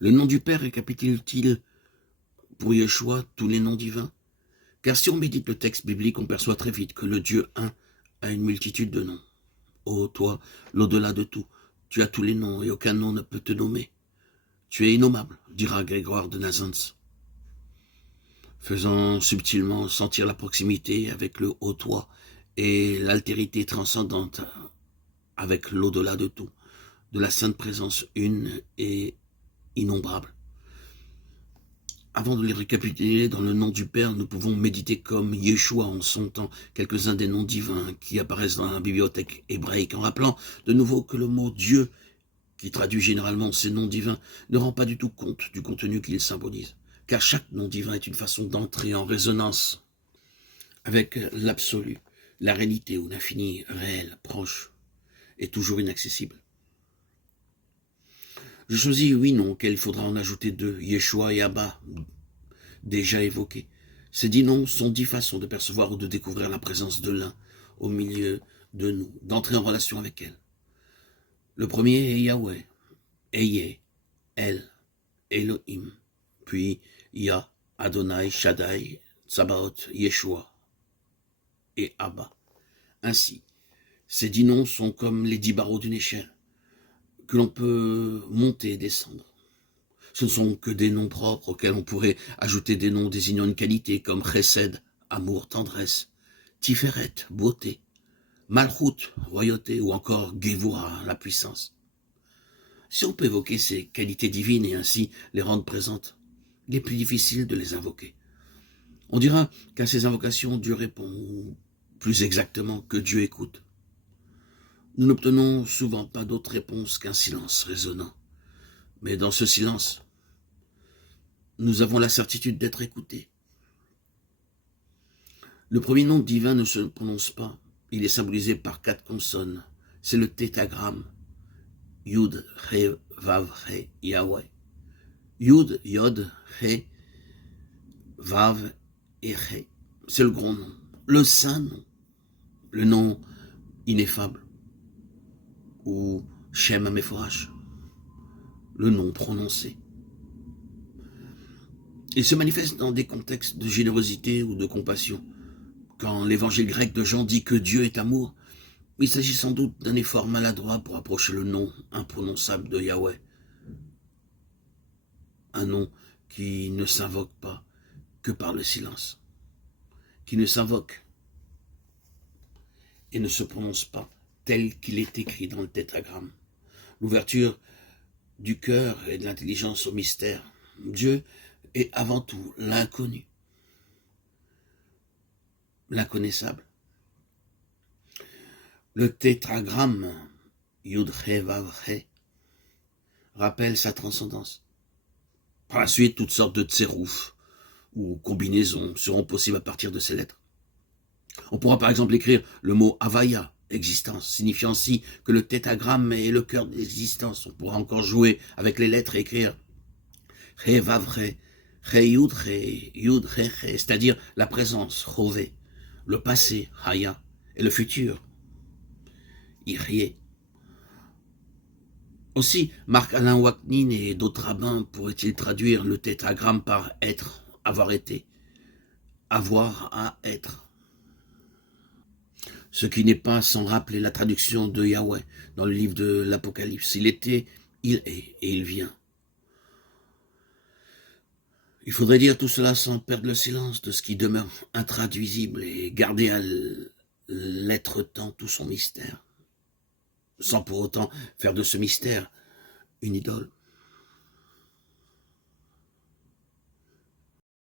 Le nom du Père récapitule-t-il pour Yeshua tous les noms divins? Car si on médite le texte biblique, on perçoit très vite que le Dieu un a une multitude de noms. Ô toi, l'au-delà de tout, tu as tous les noms et aucun nom ne peut te nommer. Tu es innommable, dira Grégoire de Nazianz, faisant subtilement sentir la proximité avec le haut toi et l'altérité transcendante avec l'au-delà de tout, de la sainte présence une et innombrable. Avant de les récapituler dans le nom du Père, nous pouvons méditer comme Yeshua en son temps quelques-uns des noms divins qui apparaissent dans la bibliothèque hébraïque, en rappelant de nouveau que le mot Dieu, qui traduit généralement ces noms divins, ne rend pas du tout compte du contenu qu'il symbolise, car chaque nom divin est une façon d'entrer en résonance avec l'absolu, la réalité ou l'infini réel, proche et toujours inaccessible. Je choisis 8 noms auxquels il faudra en ajouter 2, Yeshua et Abba, déjà évoqués. Ces 10 noms sont 10 façons de percevoir ou de découvrir la présence de l'un au milieu de nous, d'entrer en relation avec elle. Le premier est Yahweh, Eye, El, Elohim, puis Yah, Adonai, Shaddai, Tsabaoth, Yeshua et Abba. Ainsi, ces 10 noms sont comme les 10 barreaux d'une échelle que l'on peut monter et descendre. Ce ne sont que des noms propres auxquels on pourrait ajouter des noms désignant une qualité comme Chesed, amour, tendresse, Tiferet, beauté, Malchut, royauté, ou encore Gevura, la puissance. Si on peut évoquer ces qualités divines et ainsi les rendre présentes, il est plus difficile de les invoquer. On dira qu'à ces invocations, Dieu répond, ou plus exactement que Dieu écoute. Nous n'obtenons souvent pas d'autre réponse qu'un silence résonnant. Mais dans ce silence, nous avons la certitude d'être écoutés. Le premier nom divin ne se prononce pas. Il est symbolisé par 4 consonnes. C'est le tétragramme. Yud, He, Vav, He, Yahweh. Yud, Yod, He, Vav et He. C'est le grand nom. Le saint nom. Le nom ineffable. Ou Shem Amephorach. Le nom prononcé. Il se manifeste dans des contextes de générosité ou de compassion. Quand l'évangile grec de Jean dit que Dieu est amour, il s'agit sans doute d'un effort maladroit pour approcher le nom imprononçable de Yahweh. Un nom qui ne s'invoque pas que par le silence, qui ne s'invoque et ne se prononce pas tel qu'il est écrit dans le tétragramme. L'ouverture du cœur et de l'intelligence au mystère. Dieu est avant tout l'inconnu, l'inconnaissable. Le tétragramme Yud He Vav He rappelle sa transcendance. Par la suite, toutes sortes de tsérouf ou combinaisons seront possibles à partir de ces lettres. On pourra par exemple écrire le mot Havaya, existence, signifiant ainsi que le tétragramme est le cœur de l'existence. On pourra encore jouer avec les lettres et écrire He Vav He, He Yud He, c'est-à-dire la présence, Chové, le passé, Haya, et le futur, Irie. Aussi, Marc-Alain Waknin et d'autres rabbins pourraient-ils traduire le tétragramme par être, avoir été, avoir à être. Ce qui n'est pas sans rappeler la traduction de Yahweh dans le livre de l'Apocalypse. Il était, il est et il vient. Il faudrait dire tout cela sans perdre le silence de ce qui demeure intraduisible et garder à l'être-temps tout son mystère, sans pour autant faire de ce mystère une idole.